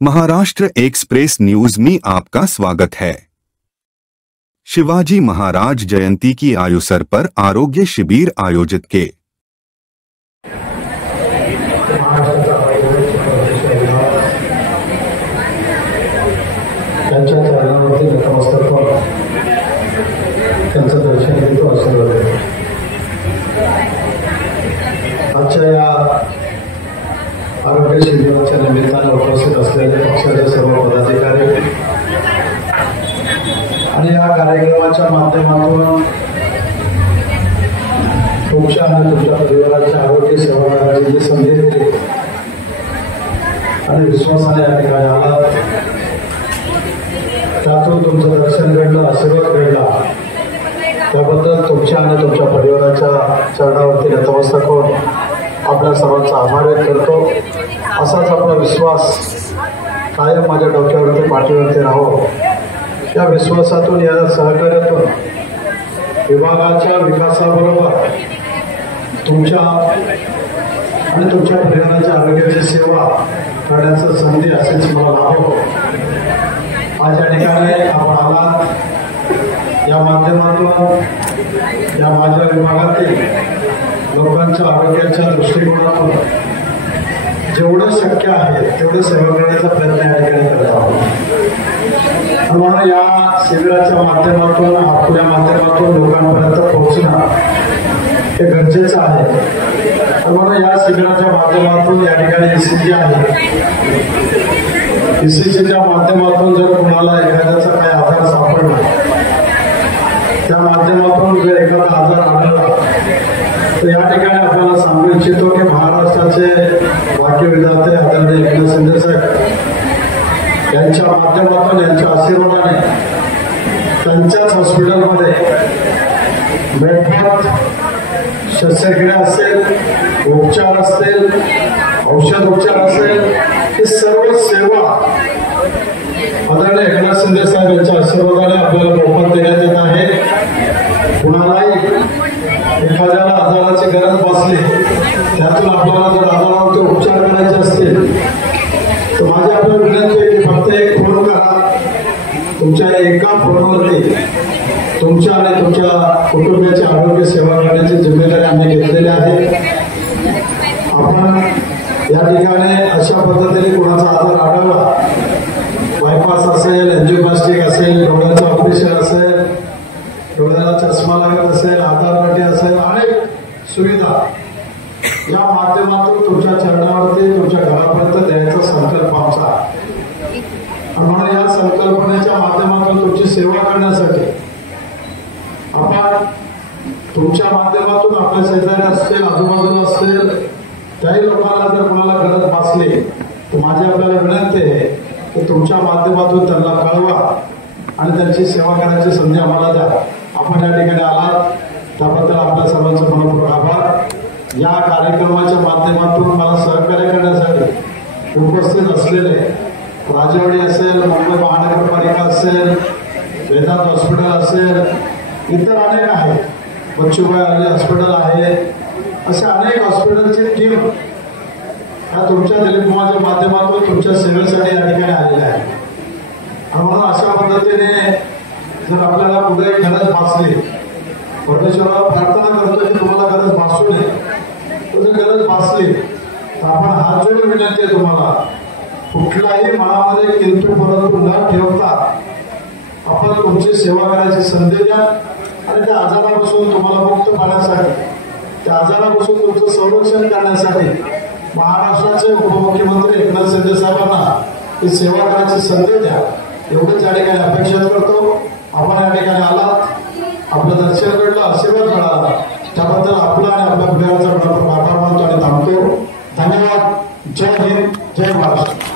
Maharashtra express news में आपका स्वागत है। शिवाजी महाराज जयंती की आयुसर पर आरोग्य शिविर आयोजित के आरोग्य शिबिराच्या निमित्ताने उपस्थित असलेले पक्षाचे सर्व पदाधिकारी आणि या कार्यक्रमाच्या माध्यमातून तुमच्या आणि तुमच्या परिवाराच्या आरोग्य सेवा करण्याची जी संधी दिली आणि विश्वासाने या ठिकाणी आला, त्यातून तुमचं दर्शन घडलं, आशीर्वाद घडला, त्याबद्दल तुमच्या आणि तुमच्या परिवाराच्या चरणावरती नतमस्तक होऊन आपल्या सर्वांचा आभार व्यक्त करतो। असाच आपला विश्वास कायम माझ्या डोक्यावरती पाठीवरती राहो। या विश्वासातून, या सहकार्यातून विभागाच्या विकासाबरोबर तुमच्या आणि तुमच्या परिवाराच्या आरोग्याची सेवा करण्याची संधी असेच मला लाभो। आज या ठिकाणी आपण आलात, या माध्यमातून या माझ्या विभागातील लोकांच्या आरोग्याच्या दृष्टिकोनातून जेवढं शक्य आहे तेवढं सेवा करण्याचा प्रयत्न या ठिकाणी करत आहोत। म्हणून या शिबिराच्या माध्यमातून, आपल्या माध्यमातून लोकांपर्यंत पोहोचणं हे गरजेचं आहे। म्हणून या शिबिराच्या माध्यमातून या ठिकाणी ECG आहे, ECGच्या माध्यमातून जर कोणाला एखाद्याचा काही आजार सापडला, त्या माध्यमातून जर एखादा आजार आढळला, तर या ठिकाणी आपल्याला सांगू इच्छितो की महाराष्ट्राचे वाक्यविधाते आदरणीय एकनाथ शिंदे साहेब यांच्या माध्यमातून, यांच्या आशीर्वादाने त्यांच्याच हॉस्पिटलमध्ये मोफत शस्त्रक्रिया असेल, उपचार असतील, औषध उपचार असेल, ही सर्व सेवा आदरणीय एकनाथ शिंदे साहेब यांच्या आशीर्वादाने आपल्याला मोफत देण्यात येत आहे। कुणालाही एखाद्याला आजाराची गरज भासली, त्यातून आपल्याला जर आजारावरती उपचार करायचे असतील तर माझी आपल्याला विनंती आहे की फक्त एक फोन करा। तुमच्या एका फोनवरती तुमच्या आणि तुमच्या कुटुंबाची आरोग्य सेवा करण्याची जिम्मेदारी आम्ही घेतलेली आहे। आपण या ठिकाणी अशा पद्धतीने कुणाचा आजार आढळला, बायपास असेल, एंजिओप्लास्टिक असेल, डोळ्याचं ऑपरेशन असेल, डोळ्याला चष्मा लागत असेल, आधारकाठी असेल, अनेक सुविधा या माध्यमातून तुमच्या चरणावरती, तुमच्या घरापर्यंत द्यायचा संकल्प आमचा। म्हणून या संकल्पनेच्या माध्यमातून तुमची सेवा करण्यासाठी आपण तुमच्या माध्यमातून आपल्या शेजारी असतील, आजूबाजूला असतील, त्याही लोकांना जर कोणाला गरज भासली तर माझी आपल्याला विनंती आहे की तुमच्या माध्यमातून त्यांना कळवा आणि त्यांची सेवा करण्याची संधी आम्हाला द्या। आपण या ठिकाणी आलात त्याबद्दल आपल्या सर्वांचे मनपूर्वक आभार। या कार्यक्रमाच्या माध्यमातून मला सहकार्य करण्यासाठी उपस्थित असलेले राजवाडी असेल, मुंबई महानगरपालिका असेल, वेदांत हॉस्पिटल असेल, इतर अनेक आहेत, बच्चूभाई आली हॉस्पिटल आहे, अशा अनेक हॉस्पिटलची टीम या तुमच्या दिलीप कुमारच्या माध्यमातून तुमच्या सेवेसाठी या ठिकाणी आलेल्या आहे। आणि म्हणून अशा पद्धतीने जर आपल्याला कुठे गरज भासली, परमेश्वराला प्रार्थना करतो की तुम्हाला गरज भासू नये, जर गरज भासली तर आपण हात जोडून विनंती आहे तुम्हाला, कुठलाही मनामध्ये किंतु परंतु न ठेवता आपण तुमची सेवा करायची संधी द्या आणि त्या आजारापासून तुम्हाला मुक्त पाडण्यासाठी, त्या आजारापासून तुमचं संरक्षण करण्यासाठी महाराष्ट्राचे उपमुख्यमंत्री एकनाथ शिंदे साहेबांना ही सेवा करायची संधी द्या, एवढंच या ठिकाणी अपेक्षा करतो। आपण या ठिकाणी आलात, आपलं दर्शन घडलं, आशीर्वाद मिळाला, त्याबद्दल आपला आणि आपल्या परिवाराचा आभार मानतो आणि थांबतो। धन्यवाद। जय हिंद, जय महाराष्ट्र।